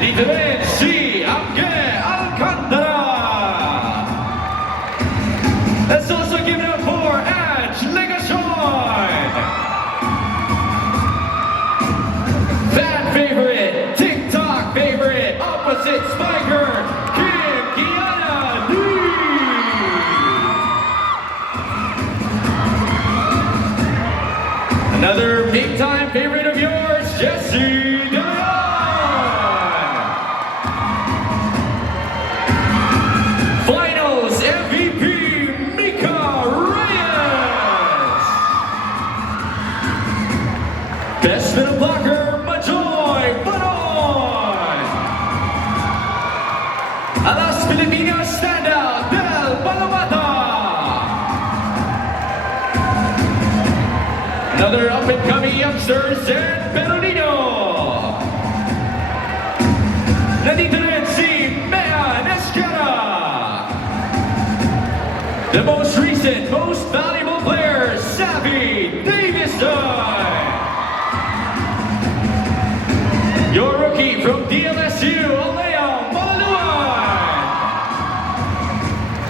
Nandito rin si Amge Alcantara. Let's also give it up for Edge Legacion. Fan favorite, TikTok favorite, opposite spiker, Kim Kiana Lee. Another big time favorite of yours, Jesse De Leon. Finals MVP, Mika Reyes. Best middle blocker, Majoy Banoy. Alas Pilipinas standout, Del Palamata. Another up-and-coming youngster, Zed Perolino. Nandito rin si Mehan Esquera. The most recent, most valuable player, Savvy Davison. Your rookie from DLSU, Alea Malaluan.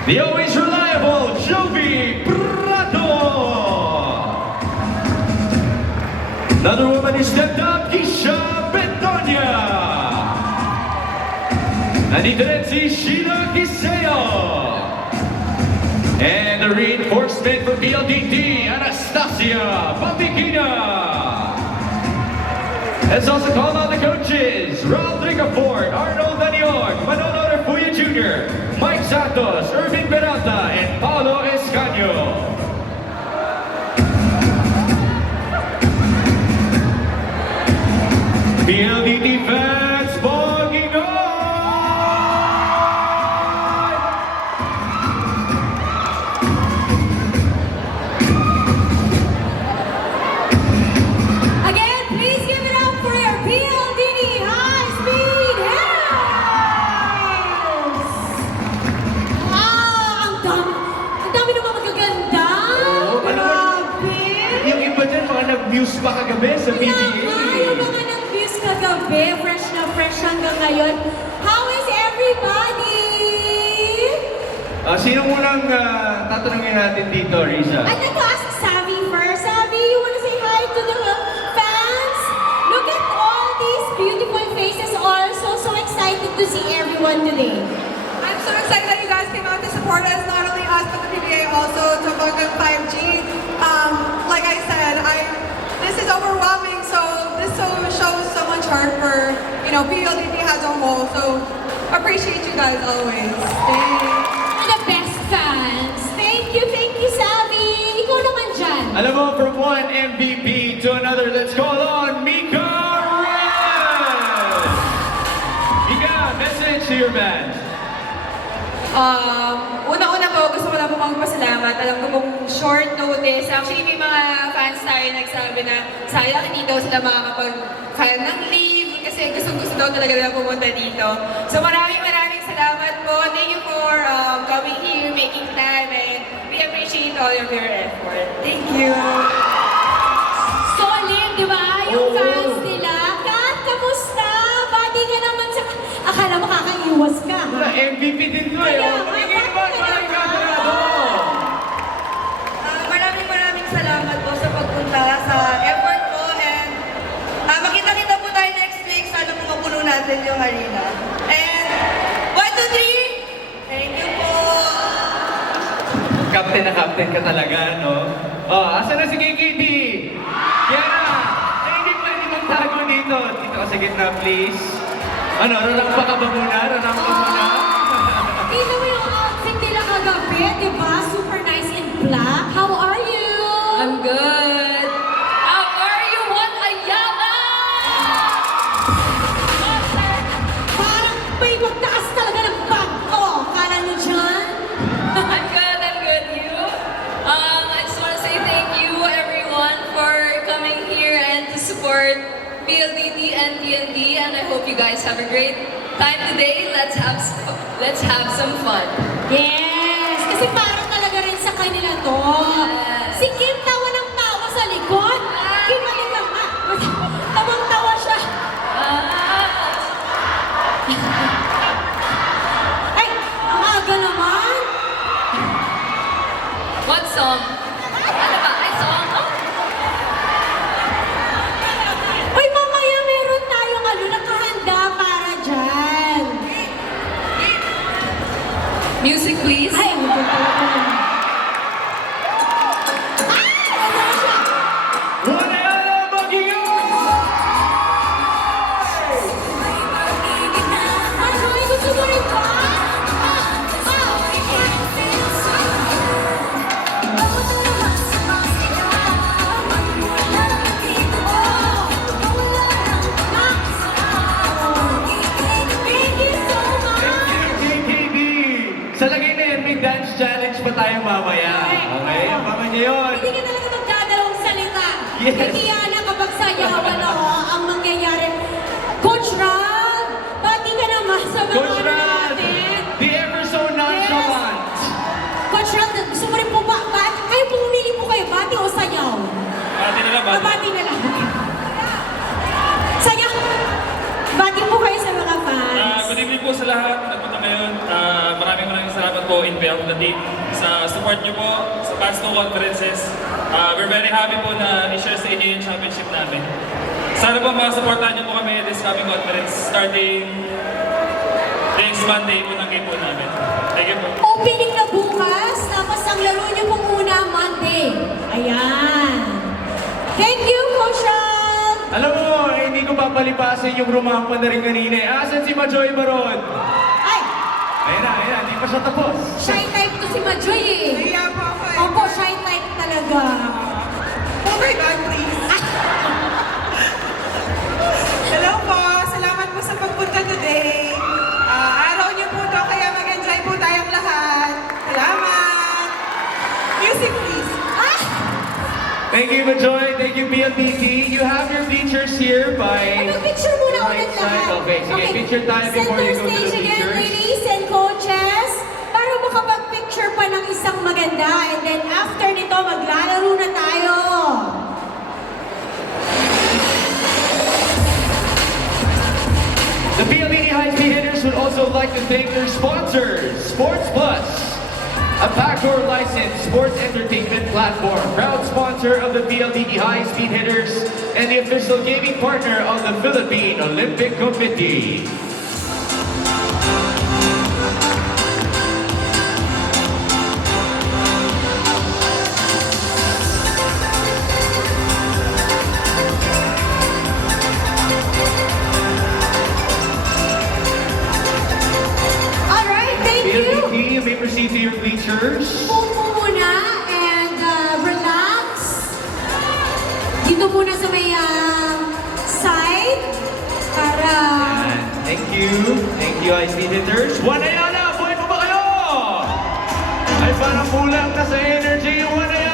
The always reliable, Jovi Prato. Another woman who stepped up, Keisha Betonia. Nandito rin si Sheila Giseo. And the reinforcement for PLDT, Anastasia Babikina. Let's also call on the coaches, Ralph Ricafort, Arnold Danion, Manolo Refuya Jr., Mike Santos, Irvin Peralta, and Paulo Escaño. PLDT fans, bogging on! Again, please give it up for your PLDT High Speed Hands! Wow, ang dami naman magaganda! Oo, ano ba? Grabe! Yung iba dyan, mga nag-news pa kagabi sa Kaya nga, PBA. yung mga nag-views kagabi, fresh na fresh hanggang ngayon. How is everybody? Sino munang tatanungin natin dito, Riza? I'd like to ask Savvy first. Savvy, you want to say hi to the fans? Look at all these beautiful faces also. So excited to see everyone today. I'm so excited that you guys came out to support us, not only us, but the PBA also to Bogdan 5G. Like I said, this is overwhelming, so this shows so much heart for, PLDT as a whole. So appreciate you guys always. Thanks. You're the best fans. Thank you, Savvy. Ikaw naman dyan. Alam mo, from one MVP to another, let's call on Mika Reyes! Mika, message to your band. Una-una po, gusto ko lang po magpasalamat. Alam ko pong short notice. Actually, may mga fans tayo nagsabi na sayang hindi daw sila makakapag-file ng leave kasi gusto daw talaga nila pumunta dito. So maraming salamat po. Thank you for coming here, making time, and we appreciate all of your effort. Thank you. Solid, di ba? Yung Oo. fans nila. Kat, kamusta? Bati ka naman sa... Akala mo kakaiwas ka, ha? MVP din to eh. Kaya, Magiging bakit parang ka kadrado. Maraming salamat po sa pagpunta, sa effort po, and makita-kita po tayo next week. Sana po mapuno natin yung arena. And 1, 2, 3! Thank you po! Captain na captain ka talaga, no? Asa na si KKD? Kiana, hindi pwede magtago dito. Dito ka sa gitna, please. Rarampa ka ba muna? Rarampa ka muna? Tingnan mo yung outfit nila kagabi, di ba? Super nice in black. How are you? I'm good! How are you? What a yaman! Parang may magtaas talaga ng bag. Oh, kala nyo dyan? I'm good, you? I just want to say thank you everyone for coming here and to support PLDT and TND, and I hope you guys have a great time today. Let's have some fun. Yes! Kasi parang talaga rin sa kanila to. Yes. Si Kim tawa ng tawa sa likod. Kim, halika nga. Tawang-tawa siya. Yes. Kay Kiana kapag sayawan ang mangyayari. Coach Rod, bati ka naman sa mga Coach ano Rod, natin. the ever so nonchalant. Coach Rod, gusto mo rin po ba? Kayo pumili po kayo, bati o sayaw? Bati nila, bati. Bati na lang. Sayaw! Bati po kayo sa mga fans. Good evening po sa lahat. Nagpunta ngayon. Maraming salamat po in behalf of the team sa support niyo po sa past 2 conferences. We're very happy po na i-share sa inyo yung championship namin. Sana po makasuportahan niyo po kami this coming conference starting next Monday po ng game po namin. Thank you po. Opening na bukas, tapos ang laro niyo pong una Monday. Ayan. Thank you, Coach Rod. Alam mo, hindi ko papalipasin yung rumampa na rin kanina. Asan si Majoy Baron? Ay, Ayun na, hindi pa siya tapos. shy type to si Majoy eh. Kaya po ako eh. Opo, shy type talaga. Oh my God, please. Hello po. Salamat po sa pagpunta today. Araw niyo po to, kaya mag-enjoy po tayong lahat. Salamat. Music, please. Thank you, Majoy. Thank you, PLDT. You have your features here by... Mag-picture muna right ulit side. lahat. Okay, sige, picture tayo before you go to Center the stage again, features. ladies and coaches. Para makapag-picture pa ng isang maganda. And then after nito, maglalaro na tayo. The PLDT High-Speed Hitters would also like to thank their sponsors, Sports Plus, a backdoor licensed sports entertainment platform, proud sponsor of the PLDT High-Speed Hitters, and the official gaming partner of the Philippine Olympic Committee. Alright, thank you. PLDT, you may proceed to your bleachers. Upo muna and relax. Dito muna sa may side para... And thank you, High-Speed Hitters. Juan Ayala, buhay po ba kayo? Ay parang kulang na sa energy yung Juan Ayala.